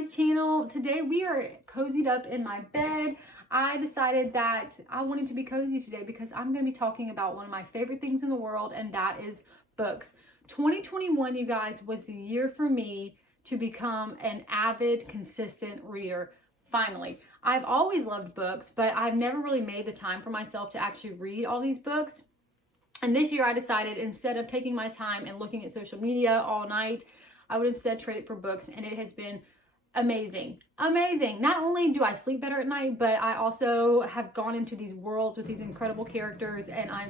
my channel. Today we are cozied up in my bed. I decided that I wanted to be cozy today because I'm going to be talking about one of my favorite things in the world, and that is books. 2021, you guys, was the year for me to become an avid, consistent reader. Finally. I've always loved books, but I've never really made the time for myself to actually read all these books. And this year I decided, instead of taking my time and looking at social media all night, I would instead trade it for books, and it has been amazing. Amazing. Not only do I sleep better at night, but I also have gone into these worlds with these incredible characters, and I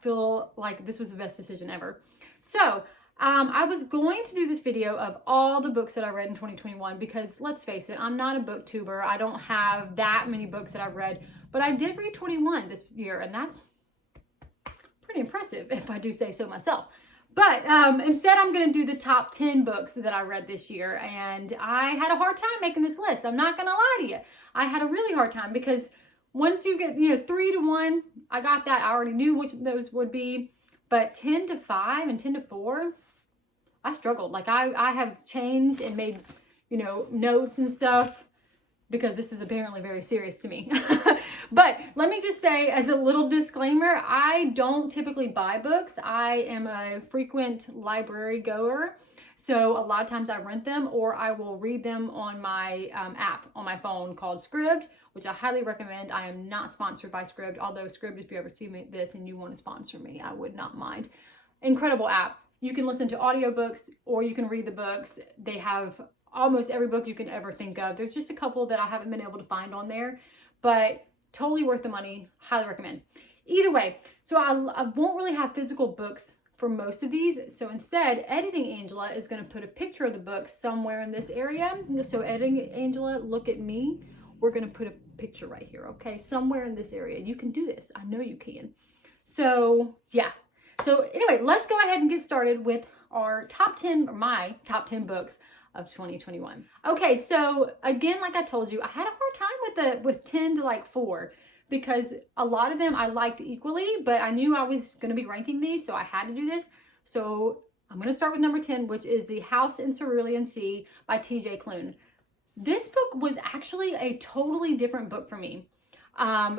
feel like this was the best decision ever. So, I was going to do this video of all the books that I read in 2021 because, let's face it, I'm not a booktuber. I don't have that many books that I've read, but I did read 21 this year, and that's pretty impressive if I do say so myself. But instead, I'm going to do the top 10 books that I read this year, and I had a hard time making this list. I'm not going to lie to you. I had a really hard time because once you get, 3 to 1, I got that. I already knew which those would be, but 10 to 5 and 10 to 4, I struggled. Like I have changed and made, notes and stuff because this is apparently very serious to me. But let me just say, as a little disclaimer, I don't typically buy books. I am a frequent library goer. So a lot of times I rent them, or I will read them on my app on my phone called Scribd, which I highly recommend. I am not sponsored by Scribd, although Scribd, if you ever see this and you want to sponsor me, I would not mind. Incredible app. You can listen to audiobooks or you can read the books. They have almost every book you can ever think of. There's just a couple that I haven't been able to find on there, but totally worth the money. Highly recommend. Either way, so I won't really have physical books for most of these. So instead, Editing Angela is going to put a picture of the book somewhere in this area. So Editing Angela, look at me. We're going to put a picture right here, okay? Somewhere in this area. You can do this. I know you can. So yeah. So anyway, let's go ahead and get started with our top 10, or my top 10 books of 2021. Okay, so again, like I told you, I had a hard time with 10 to like 4 because a lot of them I liked equally, but I knew I was going to be ranking these, so I had to do this. So I'm going to start with number 10, which is The House in Cerulean Sea by T.J. Klune. This book was actually a totally different book for me.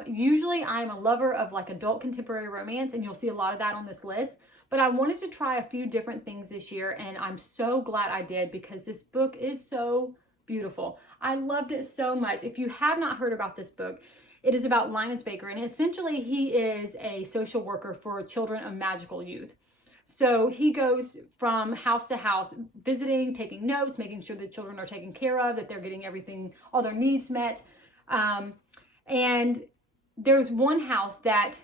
Usually I'm a lover of like adult contemporary romance, and you'll see a lot of that on this list. But I wanted to try a few different things this year, and I'm so glad I did because this book is so beautiful. I loved it so much. If you have not heard about this book, it is about Linus Baker, and essentially he is a social worker for children of magical youth. So he goes from house to house, visiting, taking notes, making sure the children are taken care of, that they're getting everything, all their needs met. And there's one house that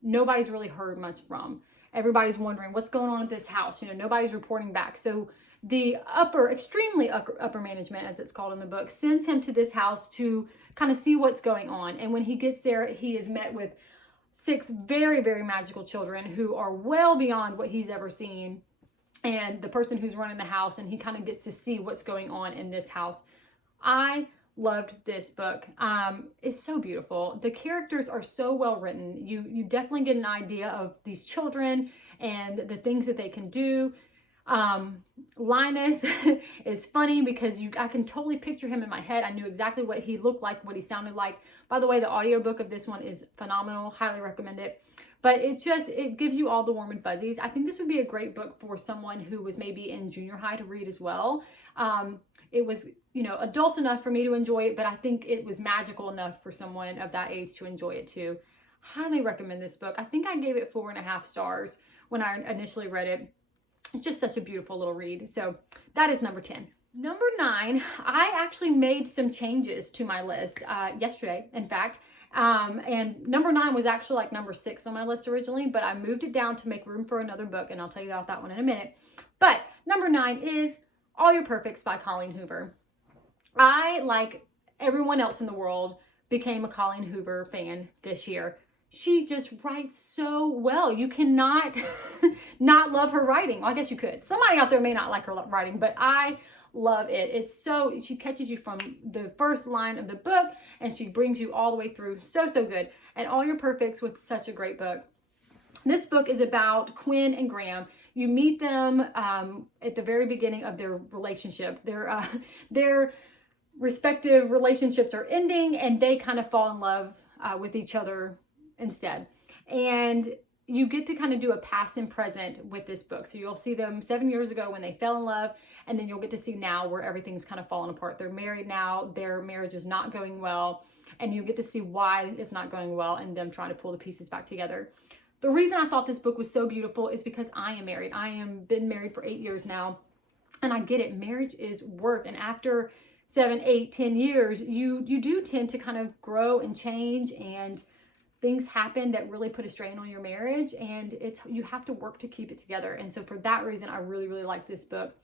nobody's really heard much from. Everybody's wondering what's going on at this house. Nobody's reporting back. So the extremely upper management, as it's called in the book, sends him to this house to kind of see what's going on. And when he gets there, he is met with 6 very, very magical children who are well beyond what he's ever seen. And the person who's running the house, and he kind of gets to see what's going on in this house. I loved this book. It's so beautiful. The characters are so well written. You definitely get an idea of these children and the things that they can do. Linus is funny because I can totally picture him in my head. I knew exactly what he looked like, what he sounded like. By the way, the audiobook of this one is phenomenal. Highly recommend it. But it gives you all the warm and fuzzies. I think this would be a great book for someone who was maybe in junior high to read as well. It was, adult enough for me to enjoy it, but I think it was magical enough for someone of that age to enjoy it too. Highly recommend this book. I think I gave it 4.5 stars when I initially read it. It's just such a beautiful little read. So that is number 10. Number 9, I actually made some changes to my list yesterday, in fact. And number 9 was actually like number 6 on my list originally, but I moved it down to make room for another book, and I'll tell you about that one in a minute. But number 9 is All Your Perfects by Colleen Hoover. I, like everyone else in the world, became a Colleen Hoover fan this year. She just writes so well. You cannot not love her writing. Well, I guess you could. Somebody out there may not like her writing, but I love it. She catches you from the first line of the book, and she brings you all the way through. So good. And All Your Perfects was such a great book. This book is about Quinn and Graham. You meet them at the very beginning of their relationship. Their respective relationships are ending, and they kind of fall in love with each other instead. And you get to kind of do a past and present with this book. So you'll see them 7 years ago when they fell in love, and then you'll get to see now where everything's kind of fallen apart. They're married now, their marriage is not going well, and you get to see why it's not going well and them trying to pull the pieces back together. The reason I thought this book was so beautiful is because I am married. I am been married for 8 years now, and I get it. Marriage is work, and after 7, 8, 10 years, you do tend to kind of grow and change, and things happen that really put a strain on your marriage, and you have to work to keep it together. And so for that reason, I really, really like this book.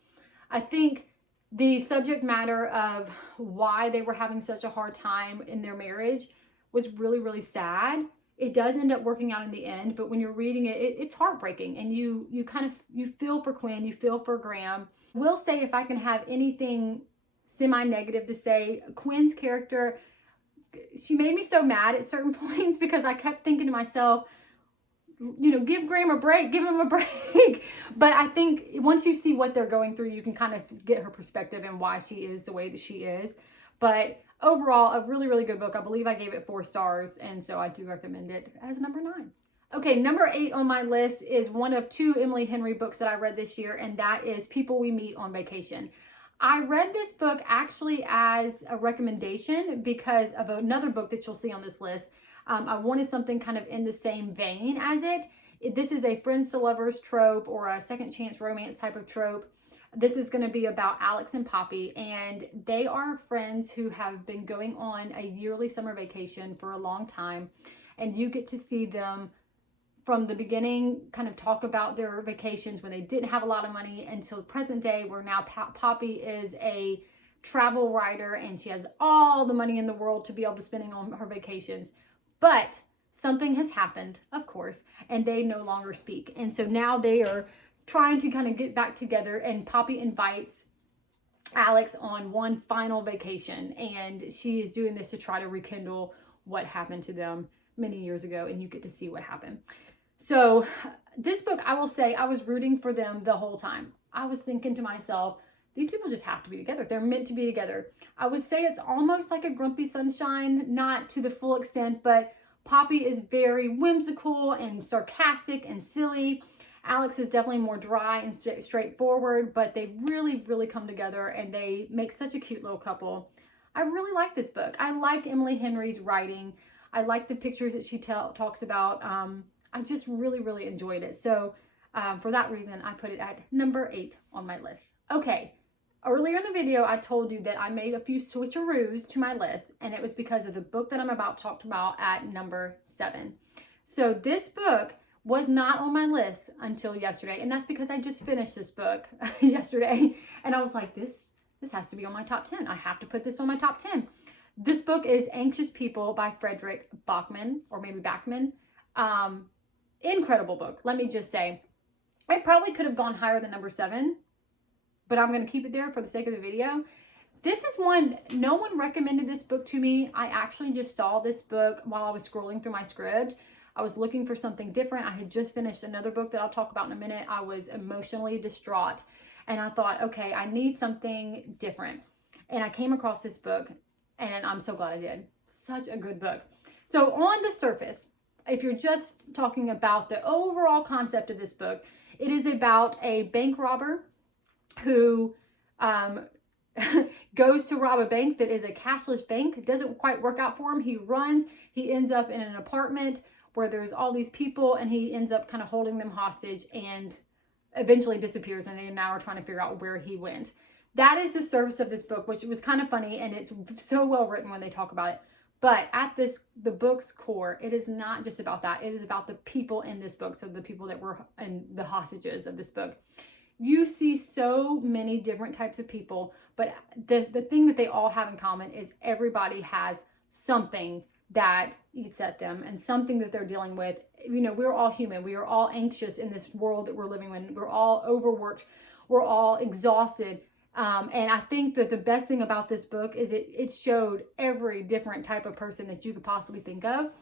I think the subject matter of why they were having such a hard time in their marriage was really, really sad. It does end up working out in the end, but when you're reading it, it's heartbreaking, and you feel for Quinn, you feel for Graham. Will say, if I can have anything semi-negative to say, Quinn's character, she made me so mad at certain points because I kept thinking to myself, give Graham a break, give him a break. But I think once you see what they're going through, you can kind of get her perspective and why she is the way that she is. But overall, a really, really good book. I believe I gave it 4 stars, and so I do recommend it as number 9. Okay, number 8 on my list is one of 2 Emily Henry books that I read this year, and that is People We Meet on Vacation. I read this book actually as a recommendation because of another book that you'll see on this list. I wanted something kind of in the same vein as it. This is a friends to lovers trope, or a second chance romance type of trope. This is going to be about Alex and Poppy, and they are friends who have been going on a yearly summer vacation for a long time, and you get to see them from the beginning kind of talk about their vacations when they didn't have a lot of money until present day, where now Poppy is a travel writer and she has all the money in the world to be able to spend on her vacations. But something has happened, of course, and they no longer speak. And so now they are trying to kind of get back together, and Poppy invites Alex on one final vacation, and she is doing this to try to rekindle what happened to them many years ago, and you get to see what happened. So this book, I will say, I was rooting for them the whole time. I was thinking to myself, these people just have to be together. They're meant to be together. I would say it's almost like a Grumpy Sunshine, not to the full extent, but Poppy is very whimsical and sarcastic and silly. Alex is definitely more dry and straightforward, but they really, really come together, and they make such a cute little couple. I really like this book. I like Emily Henry's writing. I like the pictures that she talks about. I just really, really enjoyed it. So for that reason, I put it at number 8 on my list. Okay, earlier in the video, I told you that I made a few switcheroos to my list, and it was because of the book that I'm about to talk about at number 7. So this book was not on my list until yesterday, and that's because I just finished this book yesterday, and I was like, this has to be on my top 10. I have to put this on my top 10. This book is Anxious People by Frederick Bachman, or maybe Bachman. Incredible book, let me just say. I probably could have gone higher than number 7, but I'm going to keep it there for the sake of the video. This is one, no one recommended this book to me. I actually just saw this book while I was scrolling through my script. I was looking for something different. I had just finished another book that I'll talk about in a minute. I was emotionally distraught, and I thought, okay, I need something different. And I came across this book, and I'm so glad I did. Such a good book. So on the surface, if you're just talking about the overall concept of this book, it is about a bank robber who goes to rob a bank that is a cashless bank. It doesn't quite work out for him. He runs. He ends up in an apartment where there's all these people, and he ends up kind of holding them hostage and eventually disappears, and they now are trying to figure out where he went. That is the surface of this book, which was kind of funny, and it's so well written when they talk about it. But at the book's core, it is not just about that. It is about the people in this book, so the people that were and the hostages of this book. You see so many different types of people, but the thing that they all have in common is everybody has something that eats at them and something that they're dealing with. You know, we're all human. We are all anxious in this world that we're living in. We're all overworked. We're all exhausted. And I think that the best thing about this book is it showed every different type of person that you could possibly think of.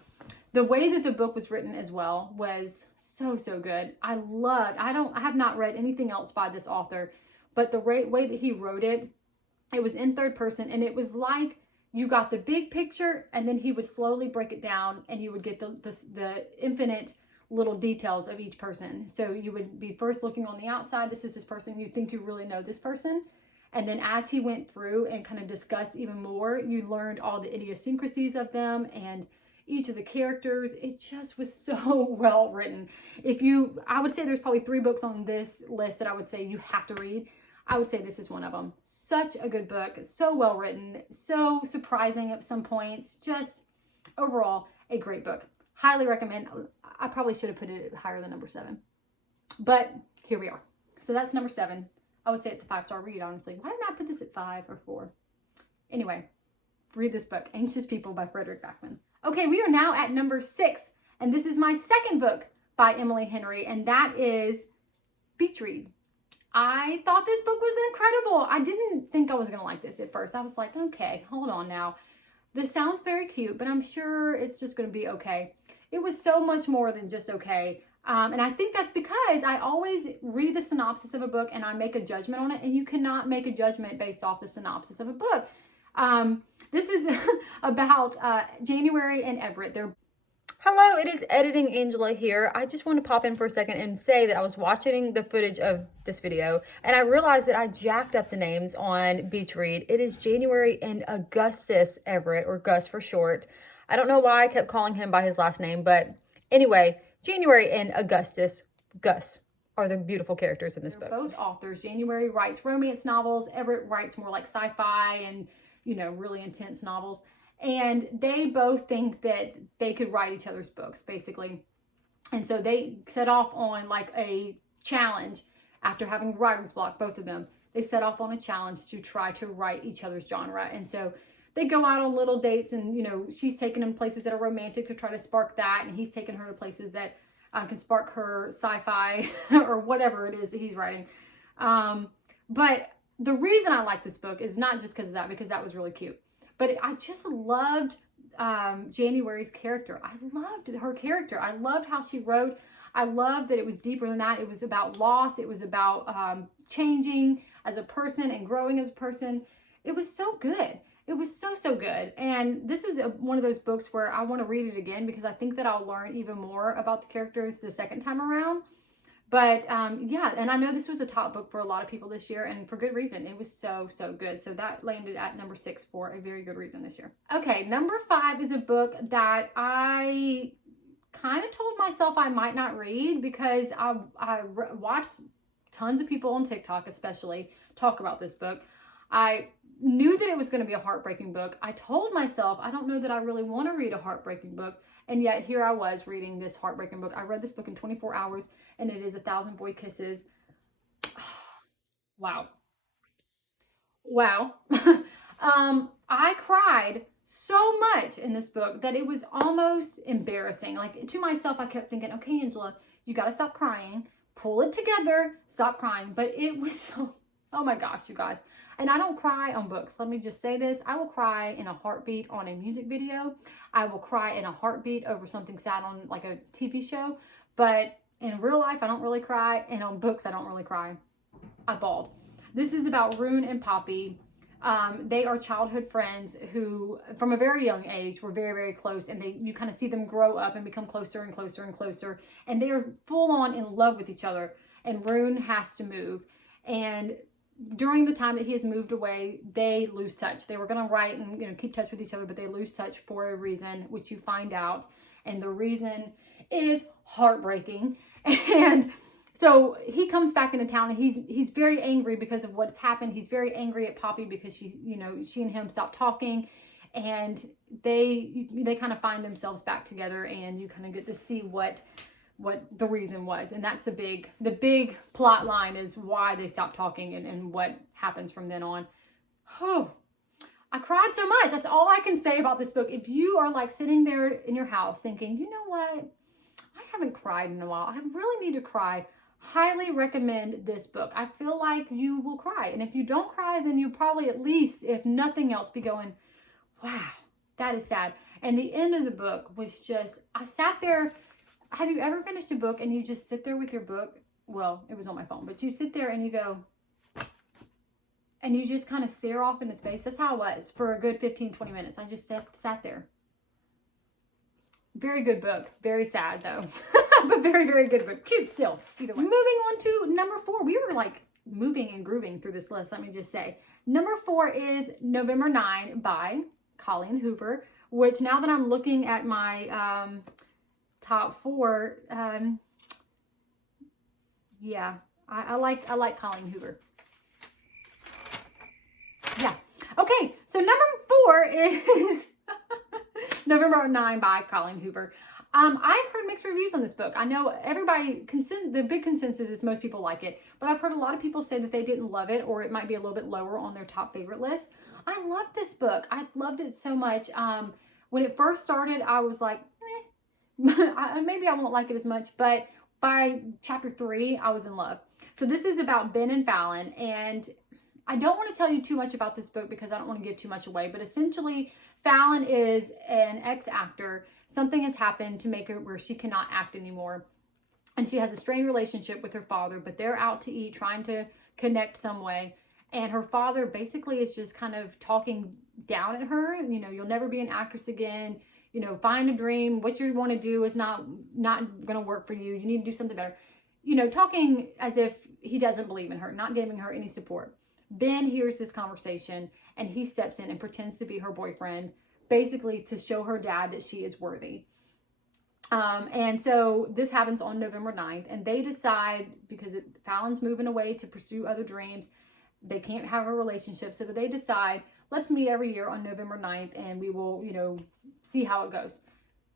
The way that the book was written as well was so, so good. I have not read anything else by this author, but the way that he wrote it, it was in third person, and it was like you got the big picture, and then he would slowly break it down, and you would get the infinite little details of each person. So you would be first looking on the outside. This is this person. You think you really know this person. And then as he went through and kind of discussed even more, you learned all the idiosyncrasies of them and each of the characters. It just was so well written. I would say there's probably 3 books on this list that I would say you have to read. I would say this is one of them. Such a good book, so well written, so surprising at some points. Just overall, a great book. Highly recommend. I probably should have put it higher than number 7, but here we are. So that's number 7. I would say it's a 5-star read, honestly. Why didn't I put this at 5 or 4? Anyway, read this book, Anxious People by Frederick Backman. Okay, we are now at number 6, and this is my second book by Emily Henry, and that is Beach Read. I thought this book was incredible. I didn't think I was going to like this at first. I was like, okay, hold on now. This sounds very cute, but I'm sure it's just going to be okay. It was so much more than just okay. And I think that's because I always read the synopsis of a book and I make a judgment on it, and you cannot make a judgment based off the synopsis of a book. This is about January and Everett. Hello, it is Editing Angela here. I just want to pop in for a second and say that I was watching the footage of this video and I realized that I jacked up the names on Beach Read. It is January and Augustus Everett, or Gus for short. I don't know why I kept calling him by his last name, but anyway, January and Augustus, Gus, are the beautiful characters in this book. Both authors. January writes romance novels. Everett writes more like sci-fi and, really intense novels. And they both think that they could write each other's books, basically. And so they set off on like a challenge after having writer's block, both of them. They set off on a challenge to try to write each other's genre. And so they go out on little dates, and, she's taking him places that are romantic to try to spark that. And he's taking her to places that can spark her sci-fi or whatever it is that he's writing. But the reason I like this book is not just because of that, because that was really cute. But I just loved January's character. I loved her character. I loved how she wrote. I loved that it was deeper than that. It was about loss. It was about changing as a person and growing as a person. It was so good. It was so, so good. And this is one of those books where I want to read it again because I think that I'll learn even more about the characters the second time around. But yeah, and I know this was a top book for a lot of people this year, and for good reason. It was so, so good. So that landed at number 6 for a very good reason this year. Okay, number 5 is a book that I kind of told myself I might not read because I watched tons of people on TikTok especially talk about this book. I knew that it was going to be a heartbreaking book. I told myself, I don't know that I really want to read a heartbreaking book. And yet here I was reading this heartbreaking book. I read this book in 24 hours, and it is 1,000 Boy Kisses. Wow. Wow. I cried so much in this book that it was almost embarrassing. Like, to myself, I kept thinking, okay, Angela, you got to stop crying. Pull it together. Stop crying. But it was so, oh my gosh, you guys. And I don't cry on books. Let me just say this. I will cry in a heartbeat on a music video. I will cry in a heartbeat over something sad on like a TV show. But in real life, I don't really cry. And on books, I don't really cry. I bawled. This is about Rune and Poppy. They are childhood friends who, from a very young age, were very, very close. And you kind of see them grow up and become closer and closer and closer. And they are full on in love with each other. And Rune has to move. And during the time that he has moved away, they lose touch. They were going to write and keep touch with each other, but they lose touch for a reason, which you find out. And the reason is heartbreaking. And so he comes back into town, and he's very angry because of what's happened. He's very angry at Poppy because she and him stopped talking, and they kind of find themselves back together, and you kind of get to see what the reason was. And that's the big plot line, is why they stopped talking and what happens from then on. Oh, I cried so much. That's all I can say about this book. If you are like sitting there in your house thinking, you know what, I haven't cried in a while, I really need to cry, highly recommend this book. I feel like you will cry. And if you don't cry, then you'll probably, at least if nothing else, be going, wow, that is sad. And the end of the book was just, I sat there. Have you ever finished a book and you just sit there with your book? Well, it was on my phone, but you sit there and you go, and you just kind of stare off into space. That's how it was for a good 15, 20 minutes. I just sat there. Very good book. Very sad though. But very, very good book. Cute still. Either way. Moving on to number 4. We were like moving and grooving through this list, let me just say. Number 4 is November 9 by Colleen Hoover, which now that I'm looking at my top 4, yeah, I like Colleen Hoover. Yeah. Okay, so number 4 is November 9 by Colleen Hoover. I've heard mixed reviews on this book. I know everybody, the big consensus is most people like it, but I've heard a lot of people say that they didn't love it, or it might be a little bit lower on their top favorite list. I love this book. I loved it so much. When it first started, I was like, maybe I won't like it as much, but by chapter 3, I was in love. So this is about Ben and Fallon, and I don't want to tell you too much about this book because I don't want to give too much away, but essentially Fallon is an ex-actor. Something has happened to make her where she cannot act anymore, and she has a strained relationship with her father, but they're out to eat, trying to connect some way, and her father basically is just kind of talking down at her. You know, you'll never be an actress again. You know, find a dream. What you want to do is not going to work for you. You need to do something better. You know, talking as if he doesn't believe in her, not giving her any support. Ben hears this conversation and he steps in and pretends to be her boyfriend, basically to show her dad that she is worthy. And so this happens on November 9th, and they decide, because Fallon's moving away to pursue other dreams, they can't have a relationship, so they decide, let's meet every year on November 9th and we will, you know, see how it goes.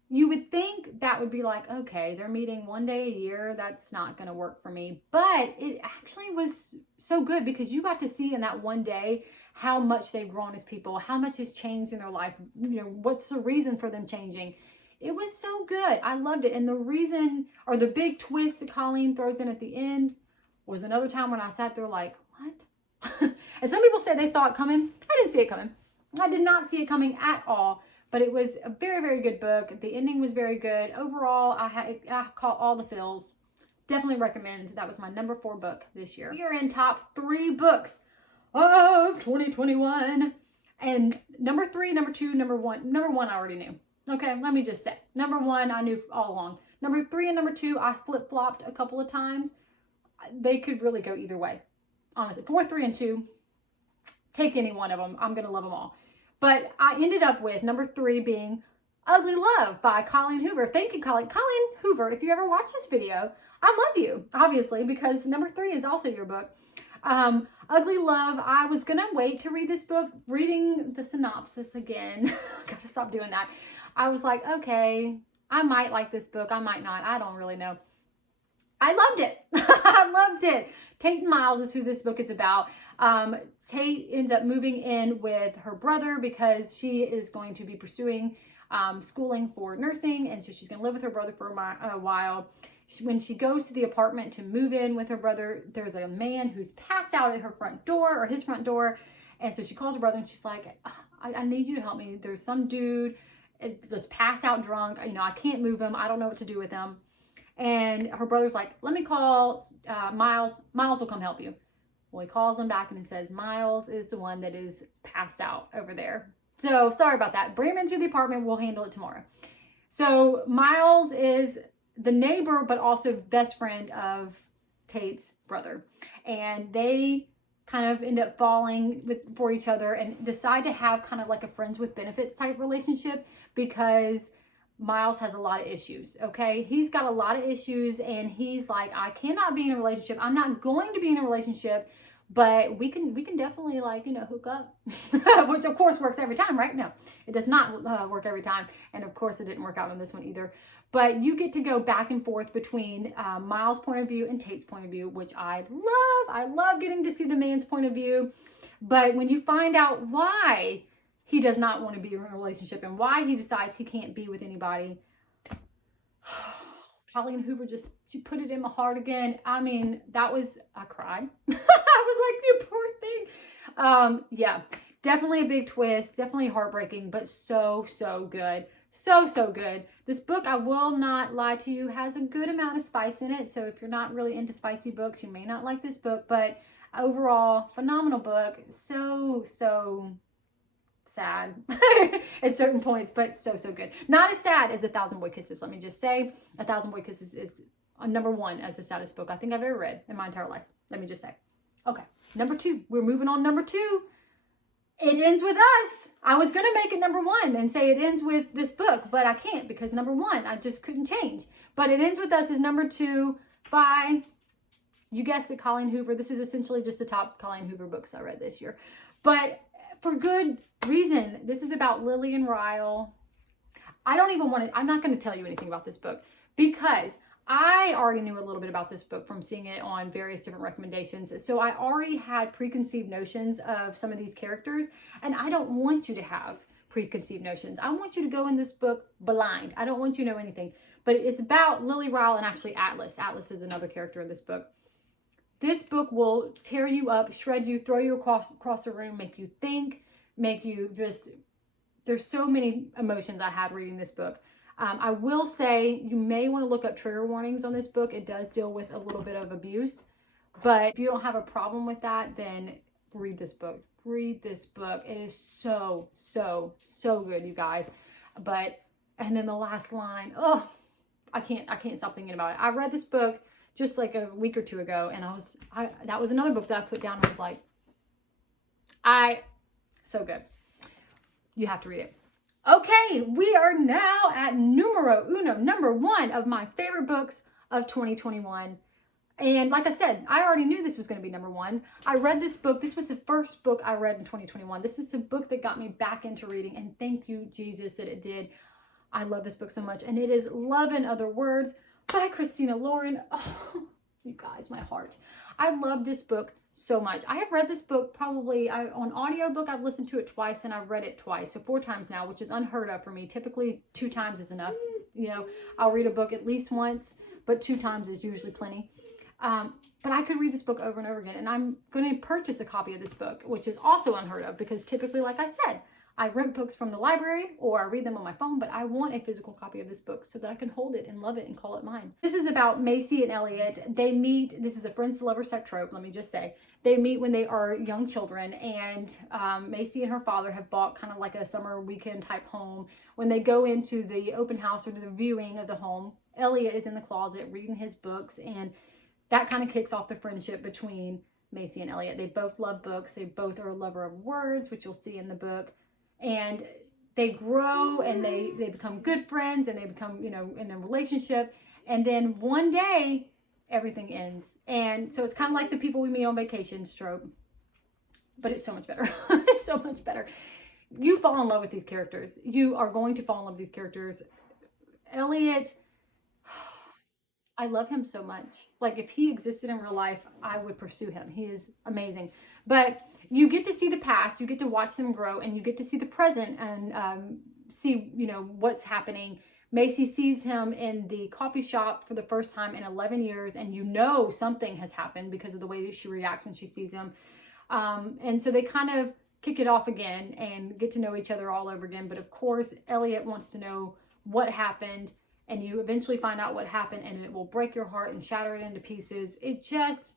You would think that would be like, okay, they're meeting one day a year. That's not going to work for me. But it actually was so good because you got to see in that one day how much they've grown as people, how much has changed in their life. You know, what's the reason for them changing? It was so good. I loved it. And the reason, or the big twist that Colleen throws in at the end, was another time when I sat there like, what? And some people say they saw it coming. I didn't see it coming. I did not see it coming at all. But it was a very, very good book. The ending was very good. Overall, I caught all the feels. Definitely recommend. That was my number 4 book this year. We are in top 3 books of 2021. And number 3, number 2, number 1. Number 1 I already knew. Okay, let me just say. Number 1 I knew all along. Number 3 and number 2 I flip-flopped a couple of times. They could really go either way. Honestly, 4, 3, and 2. Take any one of them. I'm going to love them all. But I ended up with number 3 being Ugly Love by Colleen Hoover. Thank you, Colleen. Colleen Hoover, if you ever watch this video, I love you, obviously, because number 3 is also your book. Ugly Love, I was going to wait to read this book. Reading the synopsis again, got to stop doing that. I was like, okay, I might like this book. I might not. I don't really know. I loved it. I loved it. Tate and Miles is who this book is about. Tate ends up moving in with her brother because she is going to be pursuing schooling for nursing, and so she's going to live with her brother for a while. When she goes to the apartment to move in with her brother, there's a man who's passed out at her front door, or his front door, and so she calls her brother and she's like, I need you to help me. There's some dude just passed out drunk. You know, I can't move him. I don't know what to do with him. And her brother's like, let me call Miles. Miles will come help you. Well, he calls him back and he says, Miles is the one that is passed out over there. So sorry about that. Bring him into the apartment. We'll handle it tomorrow. So Miles is the neighbor, but also best friend of Tate's brother. And they kind of end up falling for each other and decide to have kind of like a friends with benefits type relationship because Miles has a lot of issues, okay? He's got a lot of issues and he's like, I cannot be in a relationship. I'm not going to be in a relationship, but we can definitely, like, you know, hook up, which of course works every time, right? No, it does not work every time. And of course it didn't work out on this one either. But you get to go back and forth between Miles' point of view and Tate's point of view, which I love. I love getting to see the man's point of view. But when you find out why he does not want to be in a relationship and why he decides he can't be with anybody, Colleen Hoover she put it in my heart again. I mean, I cried. I was like, you poor thing. Yeah, Definitely a big twist, definitely heartbreaking, but so, so good. So, so good. This book, I will not lie to you, has a good amount of spice in it. So if you're not really into spicy books, you may not like this book, but overall, phenomenal book. So, so sad at certain points, but so, so good. Not as sad as A Thousand Boy Kisses, let me just say. A Thousand Boy Kisses is number one as the saddest book I think I've ever read in my entire life. Let me just say. Okay, number two. We're moving on. Number two. It Ends With Us. I was going to make it number one and say it ends with this book, but I can't because number one, I just couldn't change. But It Ends With Us is number two by, you guessed it, Colleen Hoover. This is essentially just the top Colleen Hoover books I read this year. But for good reason. This is about Lily and Ryle. I'm not going to tell you anything about this book because I already knew a little bit about this book from seeing it on various different recommendations. So I already had preconceived notions of some of these characters, and I don't want you to have preconceived notions. I want you to go in this book blind. I don't want you to know anything. But it's about Lily, Ryle, and actually Atlas. Atlas is another character in this book. This book will tear you up, shred you, throw you across the room, make you think, make you just... There's so many emotions I had reading this book. I will say you may want to look up trigger warnings on this book. It does deal with a little bit of abuse. But if you don't have a problem with that, then read this book. Read this book. It is so, so, so good, you guys. And then the last line, oh, I can't stop thinking about it. I read this book just like a week or two ago, and that was another book that I put down. I was like, so good. You have to read it. Okay, we are now at numero uno, number one of my favorite books of 2021. And like I said, I already knew this was going to be number one. I read this book. This was the first book I read in 2021. This is the book that got me back into reading. And thank you, Jesus, that it did. I love this book so much. And it is Love in Other Words by Christina Lauren. Oh, you guys, my heart. I love this book so much. I have read this book probably on audiobook. I've listened to it twice and I've read it twice. So 4 times now, which is unheard of for me. Typically 2 times is enough. You know, I'll read a book at least once, but 2 times is usually plenty. But I could read this book over and over again, and I'm going to purchase a copy of this book, which is also unheard of because typically, like I said, I rent books from the library or I read them on my phone, but I want a physical copy of this book so that I can hold it and love it and call it mine. This is about Macy and Elliot. They meet, this is a friends to lovers type trope, let me just say. They meet when they are young children, and Macy and her father have bought kind of like a summer weekend type home. When they go into the open house or the viewing of the home, Elliot is in the closet reading his books, and that kind of kicks off the friendship between Macy and Elliot. They both love books. They both are a lover of words, which you'll see in the book. And they grow and they become good friends, and they become, you know, in a relationship. And then one day, everything ends. And so it's kind of like the people we meet on vacation trope, but it's so much better. It's so much better. You fall in love with these characters. You are going to fall in love with these characters. Elliot, I love him so much. Like, if he existed in real life, I would pursue him. He is amazing. But you get to see the past, you get to watch them grow, and you get to see the present and see, you know, what's happening. Macy sees him in the coffee shop for the first time in 11 years, and you know something has happened because of the way that she reacts when she sees him. And so they kind of kick it off again and get to know each other all over again. But of course, Elliot wants to know what happened, and you eventually find out what happened, and it will break your heart and shatter it into pieces. It just...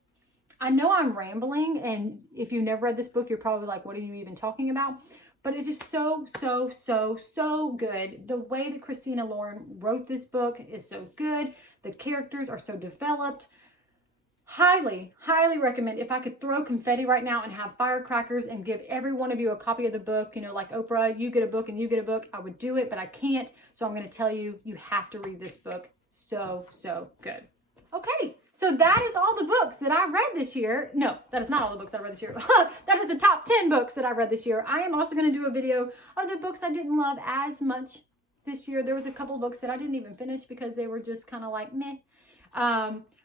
I know I'm rambling, and if you never read this book, you're probably like, what are you even talking about? But it's just so, so, so, so good. The way that Christina Lauren wrote this book is so good. The characters are so developed. Highly, highly recommend. If I could throw confetti right now and have firecrackers and give every one of you a copy of the book, you know, like Oprah, you get a book and you get a book, I would do it, but I can't. So I'm going to tell you, you have to read this book. So, so good. Okay. So that is all the books that I read this year. No, that is not all the books I read this year. That is the top 10 books that I read this year. I am also going to do a video of the books I didn't love as much this year. There was a couple of books that I didn't even finish because they were just kind of like meh.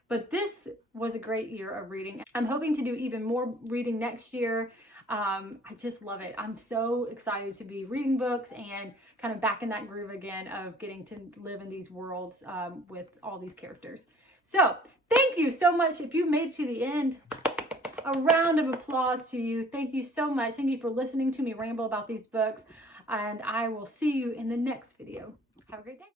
But this was a great year of reading. I'm hoping to do even more reading next year. I just love it. I'm so excited to be reading books and kind of back in that groove again of getting to live in these worlds with all these characters. So thank you so much. If you made it to the end, a round of applause to you. Thank you so much. Thank you for listening to me ramble about these books. And I will see you in the next video. Have a great day.